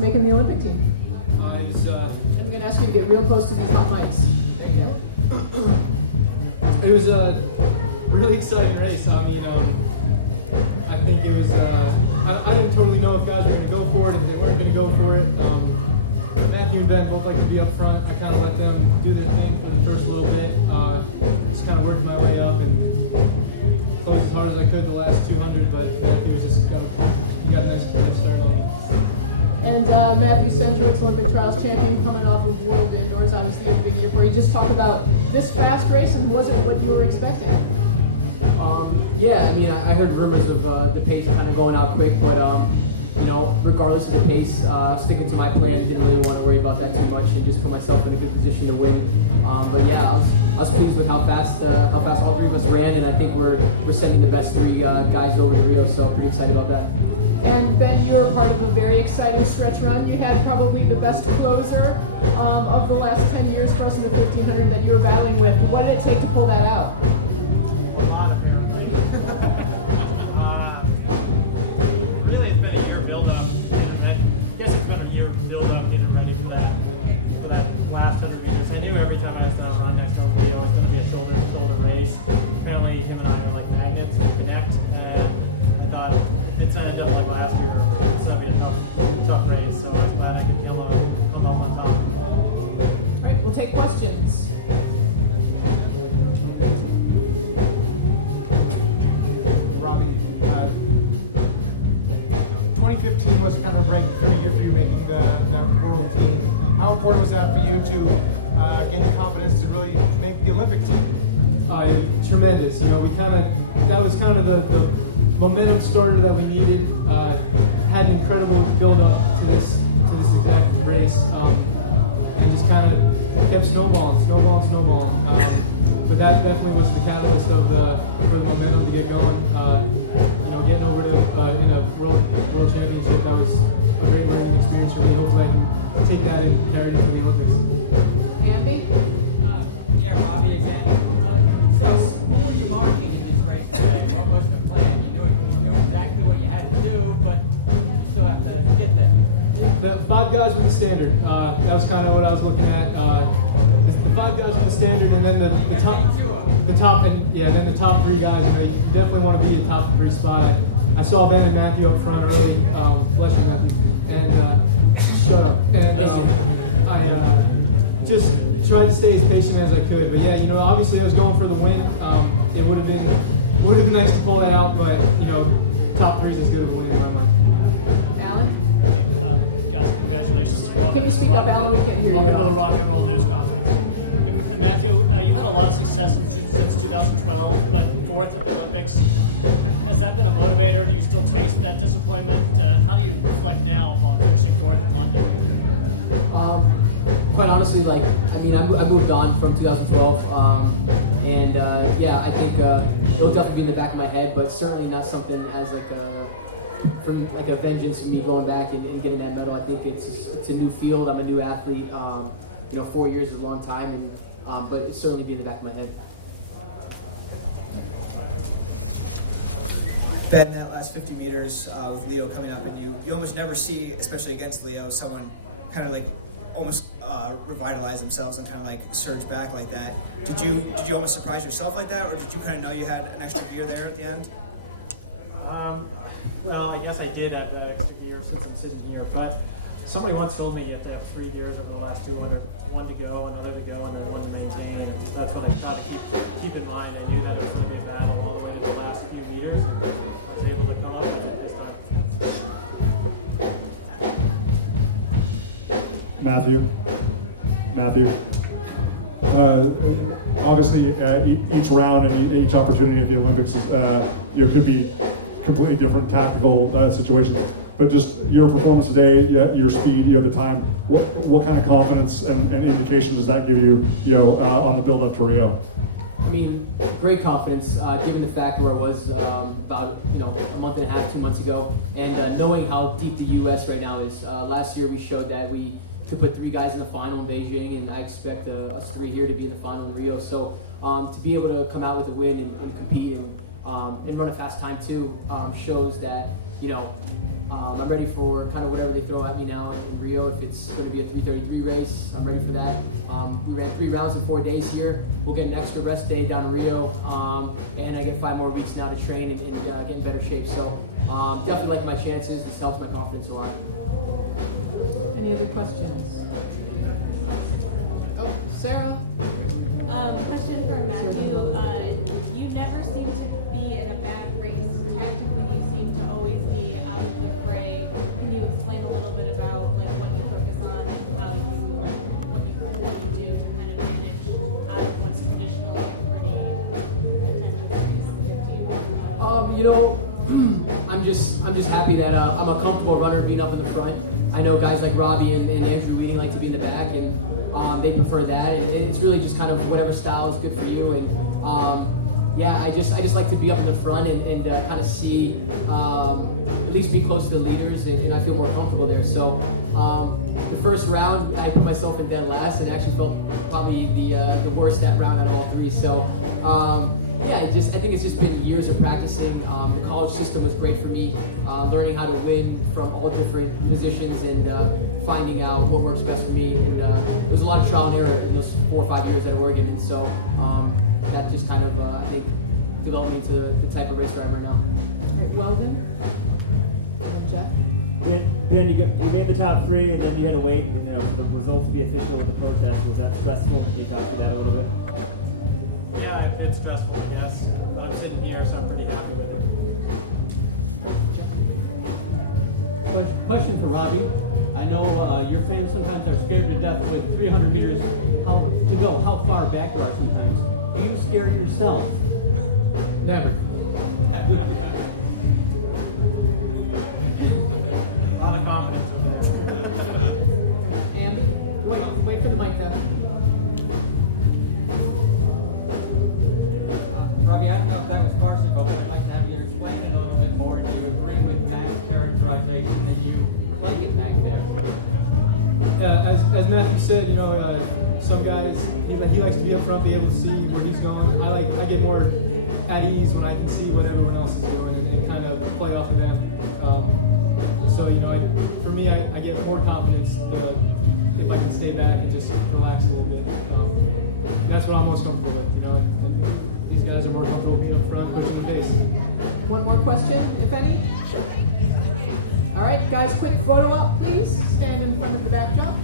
Making the Olympic team. I'm going to ask you to get real close to these hot mics. There you go. It was a really exciting race. I mean, I think it was. I didn't totally know if guys were going to go for it, if they weren't going to go for it. Matthew and Ben both like to be up front. I kind of let them do their thing for the first little bit. Just kind of worked my way up and closed as hard as I could the last 200. But Matthew was just got a nice start on me. And Matthew Centrowitz, Olympic Trials champion, coming off of World Indoors, obviously a big year for you. Just talk about this fast race, and was it what you were expecting? Yeah, I mean, I heard rumors of the pace kind of going out quick, but you know, regardless of the pace, sticking to my plan, didn't really want to worry about that too much, and just put myself in a good position to win. But yeah, I was pleased with how fast all three of us ran, and I think we're sending the best three guys over to Rio, so pretty excited about that. And Ben, you're part of a very exciting stretch run. You had probably the best closer of the last 10 years for us in the 1500 that you were battling with. What did it take to pull that out? A lot, apparently. Really, it's been a year build-up, getting ready. I guess it's been a year build-up, getting ready for that last 100 meters. I knew every time I was going to run next to him, it was going to be a shoulder-to-shoulder race. Apparently, him and I are like magnets, we connect, and I thought if it's ended up like last year, it's going to be a tough race. So I was glad I could come up on top. All right, we'll take questions. Robbie, 2015 was kind of a breakthrough year for you making the world team. How important was that for you to gain the confidence to really make the Olympic team? Tremendous. You know, that was kind of the momentum starter that we needed. Had an incredible build up to this exact race, and just kind of kept snowballing. But that definitely was the catalyst for the momentum to get going. You know, getting over to in a world championship, that was a great learning experience for me. Hopefully, I can take that and carry it into the Olympics. Andy? Yeah, Robbie, exactly. So, what were you marking in this race today? What was the plan? You knew exactly what you had to do, but you still have to get there. The 5 guys with the standard. That was kind of what I was looking at. The 5 guys with the standard, and then the top 3 guys. You know, you definitely want to be a top 3 spot. I saw Ben and Matthew up front early. Bless you, Matthew. And shut up. And I just tried to stay as patient as I could. But yeah, you know, obviously I was going for the win. It would have been nice to pull that out, but you know, top 3 is as good of a win in my mind. Alan? Guys, congratulations. Can you speak up, Alan? We can't hear you. Rock and roll news conference. Matthew, you've had a lot of success since 2012, but 4th at the Olympics. Has that been a motivator? Do you still taste that disappointment? How do you reflect now on finishing 4th in London? Quite honestly, like, I mean, I moved on from 2012, and yeah, I think it'll definitely be in the back of my head, but certainly not something as like a vengeance of me going back and getting that medal. I think it's a new field. I'm a new athlete. You know, 4 years is a long time, and but it's certainly be in the back of my head. Ben, that last 50 meters with Leo coming up, and you almost never see, especially against Leo, someone kind of like almost revitalize themselves and kind of like surge back like that. Did you almost surprise yourself like that, or did you kind of know you had an extra gear there at the end? Well, I guess I did have that extra gear since I'm sitting here, but somebody once told me you have to have 3 gears over the last 200, 1 to go, another to go, and then 1 to maintain, and that's what I tried to keep in mind. I knew that it was going to be a battle all the way to the last few meters, and I was able to come up with it this time. Matthew. Obviously, each round and each opportunity at the Olympics is, could be completely different tactical situations. But just your performance today, your speed, the time. What kind of confidence and indication does that give you, on the build up to Rio? I mean, great confidence, given the fact where I was about a month and a half, 2 months ago, and knowing how deep the U.S. right now is. Last year we showed that we could put 3 guys in the final in Beijing, and I expect us 3 here to be in the final in Rio. So to be able to come out with a win and compete and run a fast time too shows that I'm ready for kind of whatever they throw at me now in Rio. If it's going to be a 3:33 race, I'm ready for that. We ran 3 rounds in 4 days here. We'll get an extra rest day down in Rio, and I get 5 more weeks now to train and get in better shape. So definitely like my chances. This helps my confidence a lot. Any other questions? Oh, Sarah. Question for Matthew. You never seem to be in a bad race. Tactically, you seem to always be out of the fray. Can you explain a little bit about like what you focus on and how what you do to kind of manage out of what's traditionally a pretty intense race? You know, I'm just happy that I'm a comfortable runner being up in the front. I know guys like Robbie and Andrew Weeding like to be in the back, and they prefer that. And it's really just kind of whatever style is good for you. And yeah, I just like to be up in the front and kind of see, at least be close to the leaders, and I feel more comfortable there. So the first round, I put myself in dead last, and actually felt probably the worst that round out of all 3. So. Yeah, I think it's just been years of practicing. The college system was great for me, learning how to win from all different positions and finding out what works best for me. And there was a lot of trial and error in those 4 or 5 years at Oregon, and so that just kind of, I think, developed me into the type of race driver right now. All right, Weldon. And Jeff. Ben, you made the top 3, and then you had to wait, for the results to be official with the protest. Was that stressful? Can you talk to that a little bit? Yeah, it's stressful, I guess. But I'm sitting here, so I'm pretty happy with it. Question for Robbie. I know your fans sometimes are scared to death with 300 meters to go. How far back you are sometimes. Are you scared yourself? Never. A lot of confidence over there. And wait for the mic now. Robbie, I don't know if that was farcical, but I'd like to have you explain it a little bit more. Do you agree with Matt's characterization that you like it back there? Yeah, as Matthew said, some guys he likes to be up front, be able to see where he's going. I get more at ease when I can see what everyone else is doing and kind of play off of them. So for me, I get more confidence if I can stay back and just relax a little bit. That's what I'm most comfortable with, and these guys are more comfortable being up front, pushing the pace. One more question, if any? All right, guys, quick photo op, please. Stand in front of the backdrop.